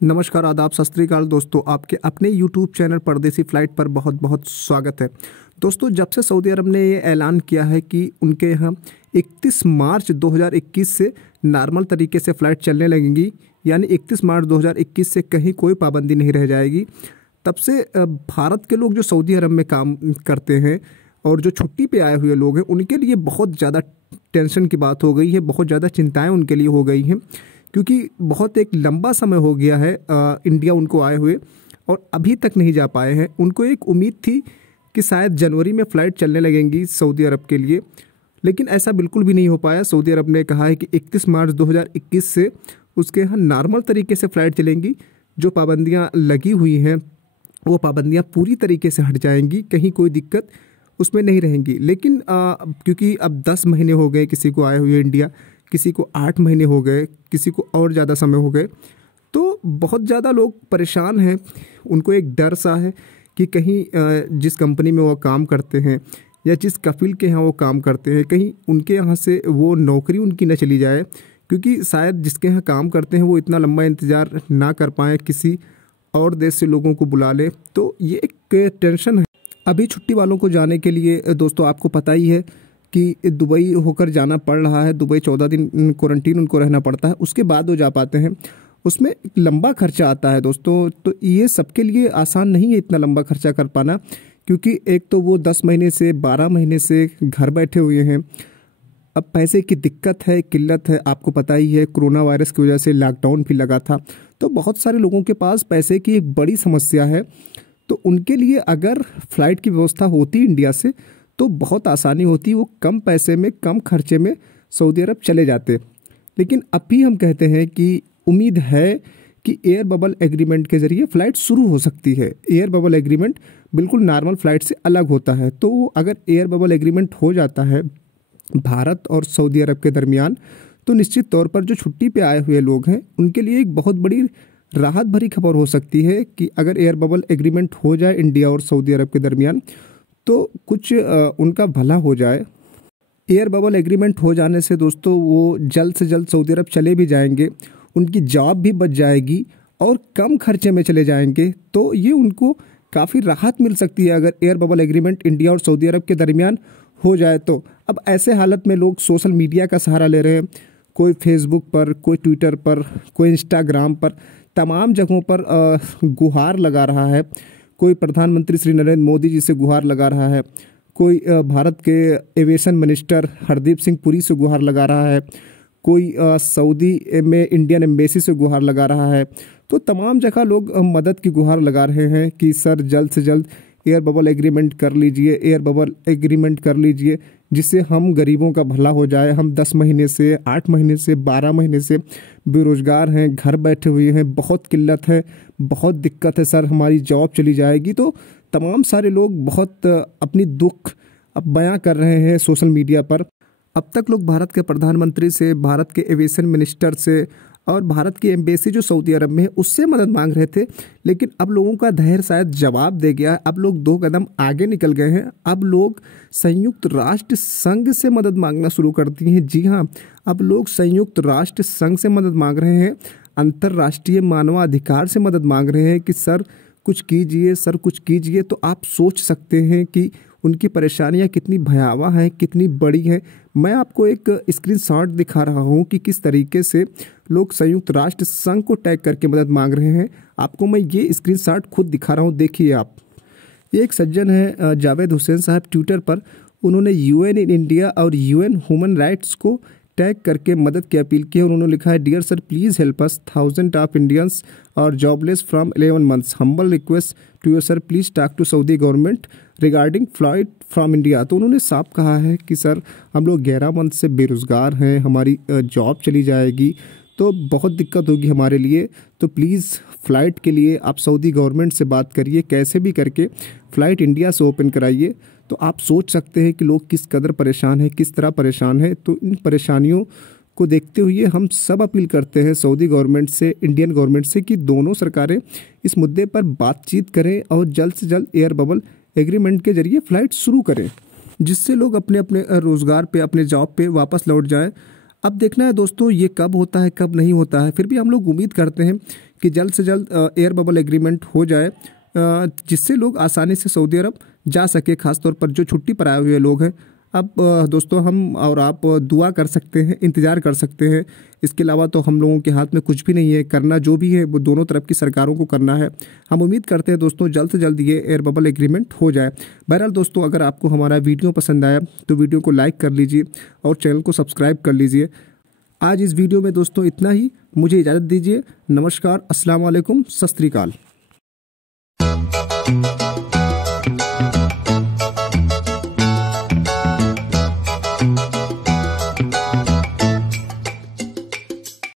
नमस्कार, आदाब, सत श्री अकाल दोस्तों। आपके अपने YouTube चैनल परदेसी फ़्लाइट पर बहुत बहुत स्वागत है। दोस्तों, जब से सऊदी अरब ने ये ऐलान किया है कि उनके यहाँ 31 मार्च 2021 से नॉर्मल तरीके से फ़्लाइट चलने लगेंगी, यानी 31 मार्च 2021 से कहीं कोई पाबंदी नहीं रह जाएगी, तब से भारत के लोग जो सऊदी अरब में काम करते हैं और जो छुट्टी पे आए हुए लोग हैं, उनके लिए बहुत ज़्यादा टेंशन की बात हो गई है, बहुत ज़्यादा चिंताएँ उनके लिए हो गई हैं, क्योंकि बहुत एक लंबा समय हो गया है इंडिया उनको आए हुए और अभी तक नहीं जा पाए हैं। उनको एक उम्मीद थी कि शायद जनवरी में फ़्लाइट चलने लगेंगी सऊदी अरब के लिए, लेकिन ऐसा बिल्कुल भी नहीं हो पाया। सऊदी अरब ने कहा है कि 31 मार्च 2021 से उसके यहाँ नॉर्मल तरीके से फ़्लाइट चलेंगी। जो पाबंदियाँ लगी हुई हैं वो पाबंदियाँ पूरी तरीके से हट जाएंगी, कहीं कोई दिक्कत उसमें नहीं रहेंगी। लेकिन क्योंकि अब 10 महीने हो गए किसी को आए हुए इंडिया, किसी को 8 महीने हो गए, किसी को और ज़्यादा समय हो गए, तो बहुत ज़्यादा लोग परेशान हैं। उनको एक डर सा है कि कहीं जिस कंपनी में वो काम करते हैं या जिस कफ़ील के यहाँ वो काम करते हैं, कहीं उनके यहाँ से वो नौकरी उनकी न चली जाए, क्योंकि शायद जिसके यहाँ काम करते हैं वो इतना लंबा इंतज़ार ना कर पाएँ, किसी और देश से लोगों को बुला ले। तो ये एक टेंशन है। अभी छुट्टी वालों को जाने के लिए दोस्तों आपको पता ही है कि दुबई होकर जाना पड़ रहा है। दुबई 14 दिन क्वारंटीन उनको रहना पड़ता है, उसके बाद वो जा पाते हैं। उसमें एक लंबा खर्चा आता है दोस्तों, तो ये सबके लिए आसान नहीं है इतना लंबा खर्चा कर पाना, क्योंकि एक तो वो 10 महीने से 12 महीने से घर बैठे हुए हैं। अब पैसे की दिक्कत है, किल्लत है, आपको पता ही है। कोरोना वायरस की वजह से लॉकडाउन भी लगा था, तो बहुत सारे लोगों के पास पैसे की एक बड़ी समस्या है। तो उनके लिए अगर फ़्लाइट की व्यवस्था होती इंडिया से तो बहुत आसानी होती, वो कम पैसे में कम खर्चे में सऊदी अरब चले जाते। लेकिन अभी हम कहते हैं कि उम्मीद है कि एयर बबल एग्रीमेंट के ज़रिए फ़्लाइट शुरू हो सकती है। एयर बबल एग्रीमेंट बिल्कुल नॉर्मल फ़्लाइट से अलग होता है, तो अगर एयर बबल एग्रीमेंट हो जाता है भारत और सऊदी अरब के दरमियान, तो निश्चित तौर पर जो छुट्टी पे आए हुए लोग हैं उनके लिए एक बहुत बड़ी राहत भरी खबर हो सकती है कि अगर एयर बबल एग्रीमेंट हो जाए इंडिया और सऊदी अरब के दरमियान, तो कुछ उनका भला हो जाए। एयर बबल एग्रीमेंट हो जाने से दोस्तों वो जल्द से जल्द सऊदी अरब चले भी जाएंगे, उनकी जॉब भी बच जाएगी और कम खर्चे में चले जाएंगे। तो ये उनको काफ़ी राहत मिल सकती है अगर एयर बबल एग्रीमेंट इंडिया और सऊदी अरब के दरमियान हो जाए तो। अब ऐसे हालत में लोग सोशल मीडिया का सहारा ले रहे हैं, कोई फेसबुक पर, कोई ट्विटर पर, कोई इंस्टाग्राम पर, तमाम जगहों पर गुहार लगा रहा है। कोई प्रधानमंत्री श्री नरेंद्र मोदी जी से गुहार लगा रहा है, कोई भारत के एविएशन मिनिस्टर हरदीप सिंह पुरी से गुहार लगा रहा है, कोई सऊदी में इंडियन एम्बेसी से गुहार लगा रहा है। तो तमाम जगह लोग मदद की गुहार लगा रहे हैं कि सर जल्द से जल्द एयर बबल एग्रीमेंट कर लीजिए, एयर बबल एग्रीमेंट कर लीजिए, जिससे हम गरीबों का भला हो जाए। हम 10 महीने से, 8 महीने से, 12 महीने से बेरोज़गार हैं, घर बैठे हुए हैं, बहुत किल्लत है, बहुत दिक्कत है सर, हमारी जॉब चली जाएगी। तो तमाम सारे लोग बहुत अपनी दुख अब बयां कर रहे हैं सोशल मीडिया पर। अब तक लोग भारत के प्रधानमंत्री से, भारत के एविएशन मिनिस्टर से और भारत की एम्बेसी जो सऊदी अरब में है उससे मदद मांग रहे थे, लेकिन अब लोगों का धैर्य शायद जवाब दे गया। अब लोग 2 कदम आगे निकल गए हैं। अब लोग संयुक्त राष्ट्र संघ से मदद मांगना शुरू कर दिए हैं। जी हाँ, अब लोग संयुक्त राष्ट्र संघ से मदद मांग रहे हैं, अंतर्राष्ट्रीय मानवाधिकार से मदद मांग रहे हैं कि सर कुछ कीजिए, सर कुछ कीजिए। तो आप सोच सकते हैं कि उनकी परेशानियां कितनी भयावह हैं, कितनी बड़ी हैं। मैं आपको एक स्क्रीनशॉट दिखा रहा हूं कि किस तरीके से लोग संयुक्त राष्ट्र संघ को टैग करके मदद मांग रहे हैं। आपको मैं ये स्क्रीनशॉट खुद दिखा रहा हूं, देखिए आप। ये एक सज्जन है जावेद हुसैन साहब, ट्विटर पर उन्होंने यूएन इन इंडिया और यूएन ह्यूमन राइट्स को टैग करके मदद की अपील की है। उन्होंने लिखा है, dear sir please help us, 1000 of Indians और jobless from 11 months, humble request to your sir please talk to Saudi government regarding flight from India. तो उन्होंने साफ कहा है कि सर हम लोग 11 मंथ से बेरोज़गार हैं, हमारी जॉब चली जाएगी, तो बहुत दिक्कत होगी हमारे लिए, तो प्लीज़ फ़्लाइट के लिए आप सऊदी गवर्नमेंट से बात करिए, कैसे भी करके फ़्लाइट इंडिया से ओपन कराइए। तो आप सोच सकते हैं कि लोग किस कदर परेशान हैं, किस तरह परेशान है। तो इन परेशानियों को देखते हुए हम सब अपील करते हैं सऊदी गवर्नमेंट से, इंडियन गवर्नमेंट से, कि दोनों सरकारें इस मुद्दे पर बातचीत करें और जल्द से जल्द एयर बबल एग्रीमेंट के जरिए फ़्लाइट शुरू करें, जिससे लोग अपने अपने रोज़गार पे, अपने जॉब पे वापस लौट जाएं। अब देखना है दोस्तों ये कब होता है कब नहीं होता है, फिर भी हम लोग उम्मीद करते हैं कि जल्द से जल्द एयर बबल एग्रीमेंट हो जाए, जिससे लोग आसानी से सऊदी अरब जा सके, खासतौर पर जो छुट्टी पर आए हुए लोग हैं। अब दोस्तों हम और आप दुआ कर सकते हैं, इंतज़ार कर सकते हैं। इसके अलावा तो हम लोगों के हाथ में कुछ भी नहीं है। करना जो भी है वो दोनों तरफ की सरकारों को करना है। हम उम्मीद करते हैं दोस्तों जल्द से जल्द ये एयर बबल एग्रीमेंट हो जाए। बहरहाल दोस्तों, अगर आपको हमारा वीडियो पसंद आया तो वीडियो को लाइक कर लीजिए और चैनल को सब्सक्राइब कर लीजिए। आज इस वीडियो में दोस्तों इतना ही। मुझे इजाज़त दीजिए। नमस्कार, अस्सलाम वालेकुम, सत श्री अकाल।